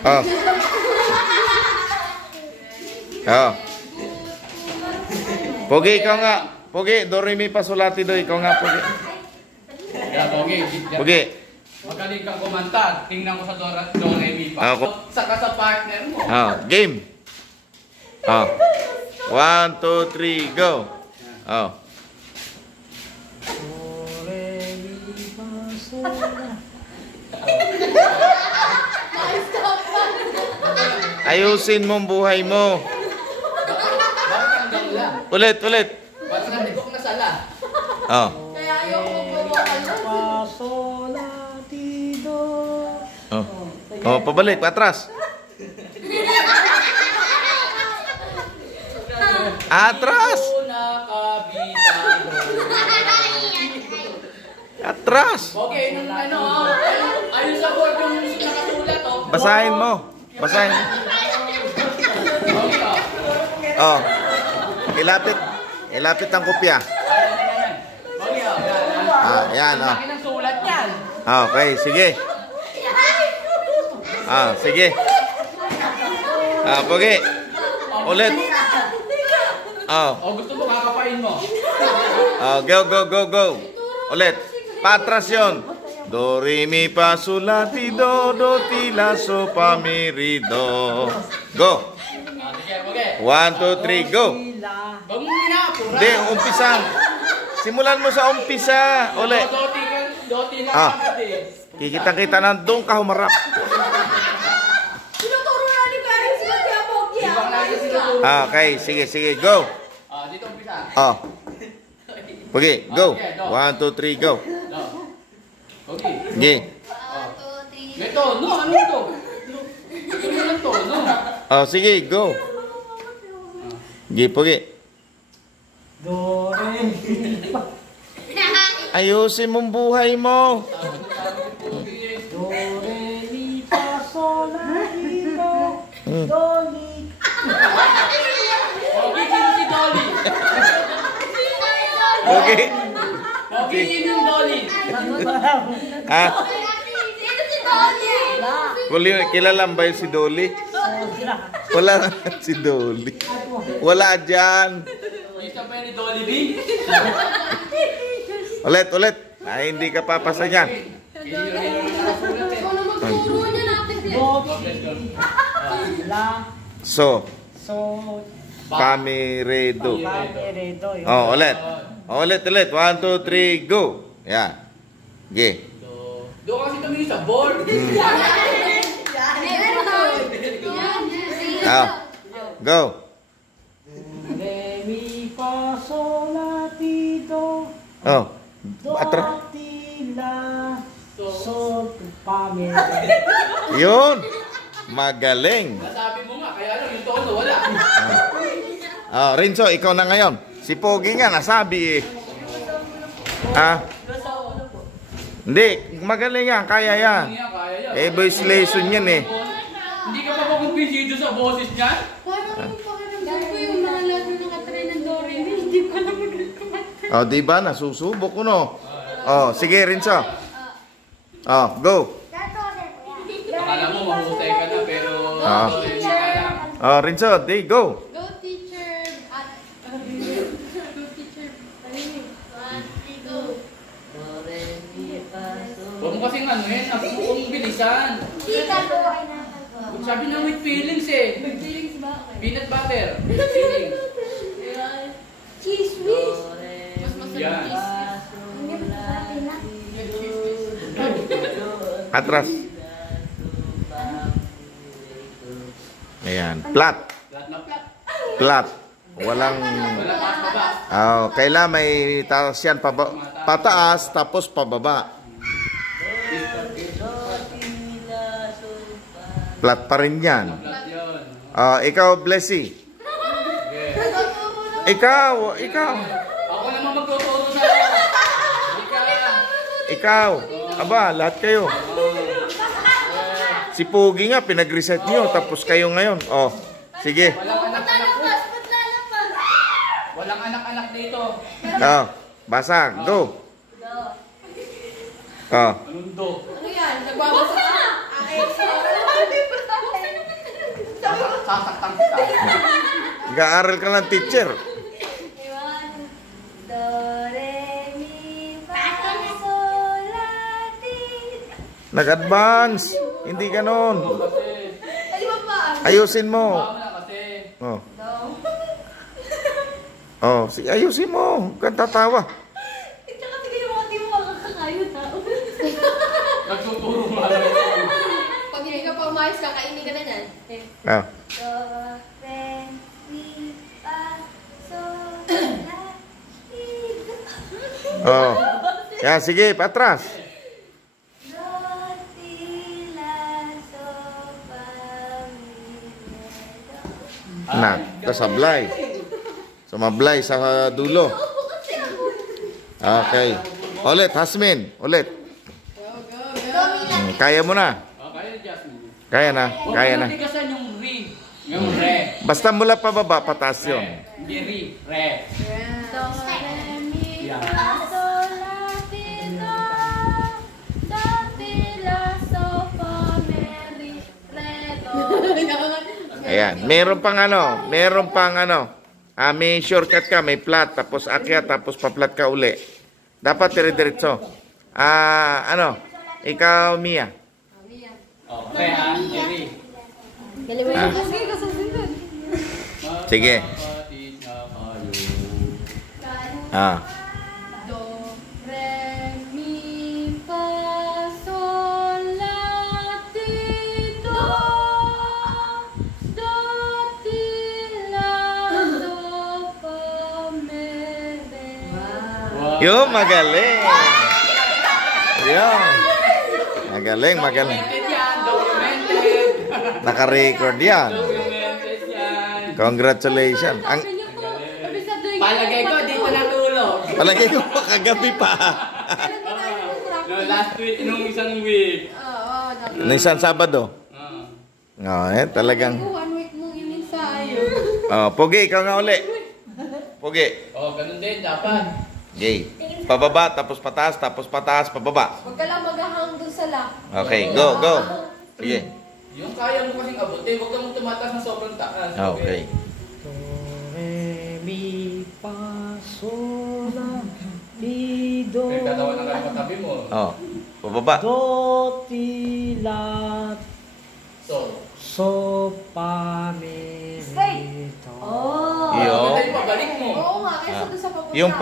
Oh. Oh. Pogi, ikaw nga. Pogi, do, re, mi, fa, sol, la, ti, do. Ikaw nga, Pogi. Pogi. Magaling kang kumanta. Tingnan ko sa do, re, mi, fa. Saka sa partner mo. Oh, game. Oh. 1, 2, 3, go. Oh. Ayusin mong buhay mo. Ulit. Ba't hindi ko nasala? Oh. Kaya ayoko Oh. Oh, pabalik, patras. Atras. Atras. Okay, ayun sa board yung nakasulat, oh. Basahin mo. Basahin. Oh. Ilapit ang kopya. Ah, yan, oh. Laki ng sulat yan. Okay, sige. Ah, sige. Ah, Pogi. Ulit. Oh. O, gusto mo kakapain mo. Oh, go. Ulit. Patras yun. Do, re, mi, fa, sol, la, ti, do, ti, la, so, fa, mi, re, do. Go. Okay. 1, 2, 3, go. Huwag mo muna, pura. Hindi, umpisa. Simulan mo sa umpisa. Ulit. Doti lang Ah. natin. Kikita-kita na doon ka humarap. Tinuturo na ni Karen sila kaya Pogi. Ah, okay, sige, go. Dito umpisa. Oh. Pogi, go. 1, 2, 3, go. Okay. Sige. Ito, no, ano ito? Ito lang to, no? Oh, sige, go. Sige, Pogi. Do, re, mi, fa. Ayusin mong buhay mo. Do, re, mi, fa, sol, la, ti, do. Dolly. Okay, sino si Dolly? Okay. Okay, sino yung Dolly? Ha? Sino si Dolly? Kilala ba yung si Dolly? Wala si Dolly. Wala dyan. Isa pa yun ni Dolly B? Ulit. Ay, hindi ka papasa dyan. Ikaw na magturo niya natin. Do, la, So, so, Pamiredo. Pamiredo. Oh, ulit. 1, 2, 3, go. Yan. Sige. Doon kasi tumingin sa board. Ah. Go. Re, mi, fa, sol, la, ti, do. Oh. Do, Atra. ti, la, sol, Pamiredo. Yun. Magaling. Nasabi mo nga, kaya lang yung tono wala. Oh, Rinso, ikaw na ngayon. Si Pogi nga nasabi eh. Ah. Hindi, magaling yan, kaya yan. Eh, voice lesson yan eh. Hindi ka pa kumpisido sa boses niya? Parang pakiramdam ko yung mga lahat na nakatry ng Doremi. Hindi pa na magkakamata. Oh, di ba? Nasusubok ko, no? Oh, sige, Rinso. Oh, go. Akala mo mahusay ka na pero... Ah. Oh, Rinso, di, go. Go teacher. Go teacher. Go. Huwag mo kasing ano eh, kung bilisan. Sabi na with feelings eh. With feelings ba? Peanut butter. With feelings. Cheese whiz. Mas masarap Yan. Atras. Ayan. Plat. Flat na flat. Plat. Walang... Wala pa baba. Oh, kailangan may taas yan pataas tapos pababa. Plat pa rin yan. Flat yun. Oh, ikaw, Blessy. Ikaw. Ako naman magtuturo sa... Ikaw. Aba, lahat kayo. Si Pogi nga, pinag-reset nyo. Tapos kayo ngayon. Oh, sige. Walang anak-anak dito. Oh, basa. Go. Oh. Anong do? Ano yan? Nagbabasa ka na. Sasaktan kita. Nag-aaral ka ng teacher. Do, re, mi, fa, sol, la, ti. Nag-advance. Hindi ganon. Kasi, Ay, ba pa? Ayusin mo. baka na kasi. Oh. Do. Oh, sige, ayusin mo. Huwag kang tatawa. Tsaka sige yung mga di mo makakakayo tao. Nagtuturo nga lang. Pag hindi ka pa umayos, kakainin ka na yan. Ah. Do, re, mi, fa, sol, la, ti, do. Oh. Yan, sige, patras. Do, ti, la, so, fa, mi, re, do. Na, kasablay. Sumablay sa dulo. Opo kasi ako. Okay. Ulit, Hasmin. Ulit. Kaya mo na. Okay, Jasmine. Kaya na. Kaya na. Huwag mo natigasan yung re. Yung re. Basta mula pababa, pataas yun. Hindi re. Re. Do, re, mi, Yan. fa, sol, la, ti, do. Do, ti, la, so, fa, mi, re, do. Ayan. Meron pang ano. May shortcut ka, may flat, tapos akyat, tapos pa-flat ka uli. Dapat dire-diretso. Ikaw, Mia. Okay ha, Jerry. Ah. Sige. Kapatid na kayo. Ah. Do, re, mi, fa, sol, la, ti, do. Do, ti, la, so, fa, mi, re. Wow. Yo, magaling. Yo. Magaling. Documented yan, documented. Naka-record yan. Documented yan. Congratulations. Ang Palagay ko, di pa natulog. palagay ko kagabi pa. No, last week, nung isang week. Nung isang Sabado. Talagang. 1 week mong ininsayo. Pogi, ikaw nga uli. Pogi. Oh, ganun din, dapat. Okay. Pababa, tapos pataas, pababa. Huwag ka lang maghahang dun sa lock. Okay, go. Sige. Yung kaya mo kasing abutin, huwag ka mong tumataas ng sobrang taas. Okay. Do, re, mi, fa, sol, la, ti, do. Nagtatawa ng katabi mo. Oh, pababa. Do, ti, la, so, fa, mi, re, do. Oh. Yo. Pabalik mo. Oo nga, kaysa dun sa papunta. Yung